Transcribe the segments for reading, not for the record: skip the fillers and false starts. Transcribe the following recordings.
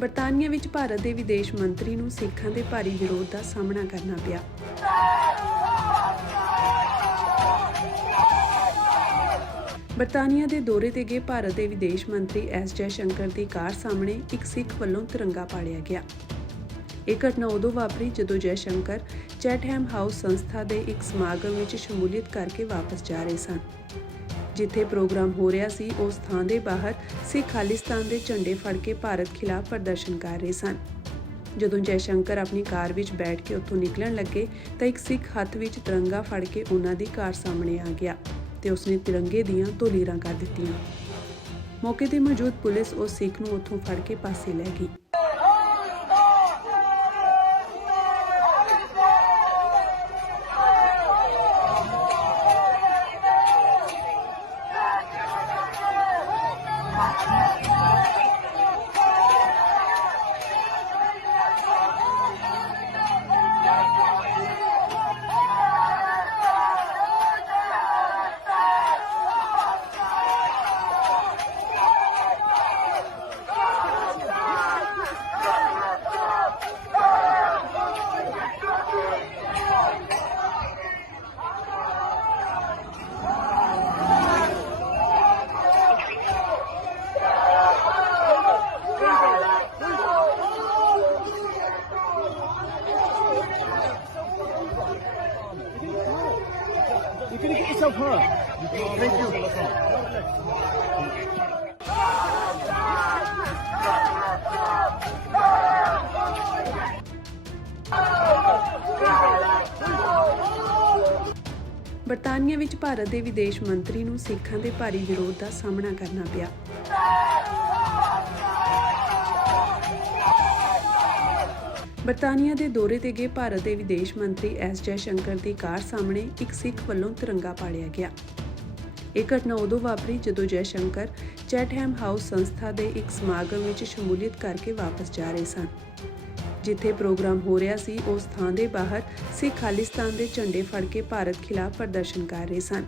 ਬਰਤਾਨੀਆ ਵਿੱਚ ਭਾਰਤ ਦੇ ਵਿਦੇਸ਼ ਮੰਤਰੀ ਨੂੰ ਸਿੱਖਾਂ ਦੇ ਭਾਰੀ ਵਿਰੋਧ ਦਾ ਸਾਹਮਣਾ ਕਰਨਾ ਪਿਆ। ਬਰਤਾਨੀਆ ਦੇ ਦੌਰੇ ਤੇ ਗਏ ਭਾਰਤ ਦੇ ਵਿਦੇਸ਼ ਮੰਤਰੀ ਐਸ ਜੈਸ਼ੰਕਰ ਦੀ ਕਾਰ ਸਾਹਮਣੇ ਇੱਕ ਸਿੱਖ ਵੱਲੋਂ ਤਿਰੰਗਾ ਪਾੜਿਆ ਗਿਆ। ਇਹ ਘਟਨਾ ਉਦੋਂ ਵਾਪਰੀ ਜਦੋਂ ਜੈਸ਼ੰਕਰ ਚੈਟਹੈਮ ਹਾਊਸ ਸੰਸਥਾ ਦੇ ਇੱਕ ਸਮਾਗਮ ਵਿੱਚ ਸ਼ਮੂਲੀਅਤ ਕਰਕੇ ਵਾਪਸ ਜਾ ਰਹੇ ਸਨ। ਜਿੱਥੇ ਪ੍ਰੋਗਰਾਮ ਹੋ ਰਿਹਾ ਸੀ ਉਸ ਥਾਂ ਦੇ ਬਾਹਰ ਸਿੱਖ ਖਾਲਿਸਤਾਨ ਦੇ ਝੰਡੇ ਫੜ ਕੇ ਭਾਰਤ ਖਿਲਾਫ ਪ੍ਰਦਰਸ਼ਨ ਕਰ ਰਹੇ ਸਨ। ਜਦੋਂ ਜੈਸ਼ੰਕਰ ਆਪਣੀ ਕਾਰ ਵਿੱਚ ਬੈਠ ਕੇ ਉੱਥੋਂ ਨਿਕਲਣ ਲੱਗੇ ਤਾਂ ਇੱਕ ਸਿੱਖ ਹੱਥ ਵਿੱਚ ਤਿਰੰਗਾ ਫੜ ਕੇ ਉਹਨਾਂ ਦੀ ਕਾਰ ਸਾਹਮਣੇ ਆ ਗਿਆ ਤੇ ਉਸਨੇ ਤਿਰੰਗੇ ਦੀਆਂ ਦੋ ਲੀਰਾਂ ਕਰ ਦਿੱਤੀਆਂ। ਮੌਕੇ ਤੇ ਮੌਜੂਦ ਪੁਲਿਸ ਉਸ ਸਿੱਖ ਨੂੰ ਉੱਥੋਂ ਫੜ ਕੇ ਪਾਸੇ ਲੈ ਗਈ। You're going to get yourself hurt. Thank you. ਬਰਤਾਨੀਆ ਵਿੱਚ ਭਾਰਤ ਦੇ ਵਿਦੇਸ਼ ਮੰਤਰੀ ਨੂੰ ਸਿੱਖਾਂ ਦੇ ਭਾਰੀ ਵਿਰੋਧ ਦਾ ਸਾਹਮਣਾ ਕਰਨਾ ਪਿਆ। ਬਰਤਾਨੀਆ ਦੇ ਦੌਰੇ ਤੇ ਗਏ ਭਾਰਤ ਦੇ ਵਿਦੇਸ਼ ਮੰਤਰੀ ਐਸ ਜੈਸ਼ੰਕਰ ਦੀ ਕਾਰ ਸਾਹਮਣੇ ਇੱਕ ਸਿੱਖ ਵੱਲੋਂ ਤਿਰੰਗਾ ਪਾੜਿਆ ਗਿਆ। ਇਹ ਘਟਨਾ ਉਦੋਂ ਵਾਪਰੀ ਜਦੋਂ ਜੈਸ਼ੰਕਰ ਚੈਟਹੈਮ ਹਾਊਸ ਸੰਸਥਾ ਦੇ ਇੱਕ ਸਮਾਗਮ ਵਿੱਚ ਸ਼ਮੂਲੀਅਤ ਕਰਕੇ ਵਾਪਸ ਜਾ ਰਹੇ ਸਨ। ਜਿੱਥੇ ਪ੍ਰੋਗਰਾਮ ਹੋ ਰਿਹਾ ਸੀ ਉਸ ਥਾਂ ਦੇ ਬਾਹਰ ਸਿੱਖ ਖਾਲਿਸਤਾਨ ਦੇ ਝੰਡੇ ਫੜ ਕੇ ਭਾਰਤ ਖਿਲਾਫ ਪ੍ਰਦਰਸ਼ਨ ਕਰ ਰਹੇ ਸਨ।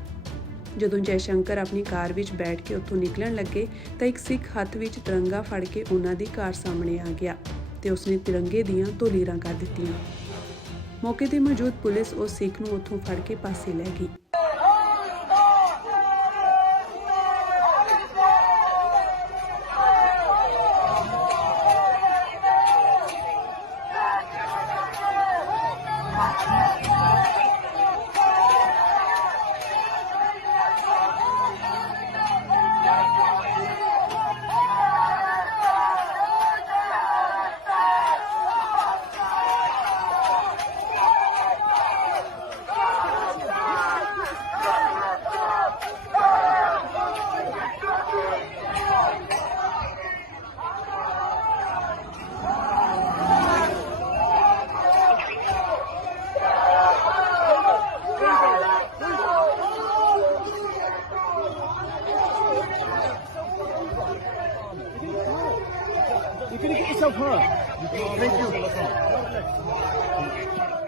ਜਦੋਂ ਜੈਸ਼ੰਕਰ ਆਪਣੀ ਕਾਰ ਵਿੱਚ ਬੈਠ ਕੇ ਉੱਥੋਂ ਨਿਕਲਣ ਲੱਗੇ ਤਾਂ ਇੱਕ ਸਿੱਖ ਹੱਥ ਵਿੱਚ ਤਿਰੰਗਾ ਫੜ ਕੇ ਉਹਨਾਂ ਦੀ ਕਾਰ ਸਾਹਮਣੇ ਆ ਗਿਆ ਤੇ ਉਸਨੇ ਤਿਰੰਗੇ ਦੀਆਂ ਦੋ ਲੀਰਾਂ ਕਰ ਦਿੱਤੀਆਂ। ਮੌਕੇ ਤੇ ਮੌਜੂਦ ਪੁਲਿਸ ਉਸ ਸਿੱਖ ਨੂੰ ਉੱਥੋਂ ਫੜ ਕੇ ਪਾਸੇ ਲੈ ਗਈ। You're going to get yourself hurt. Thank you.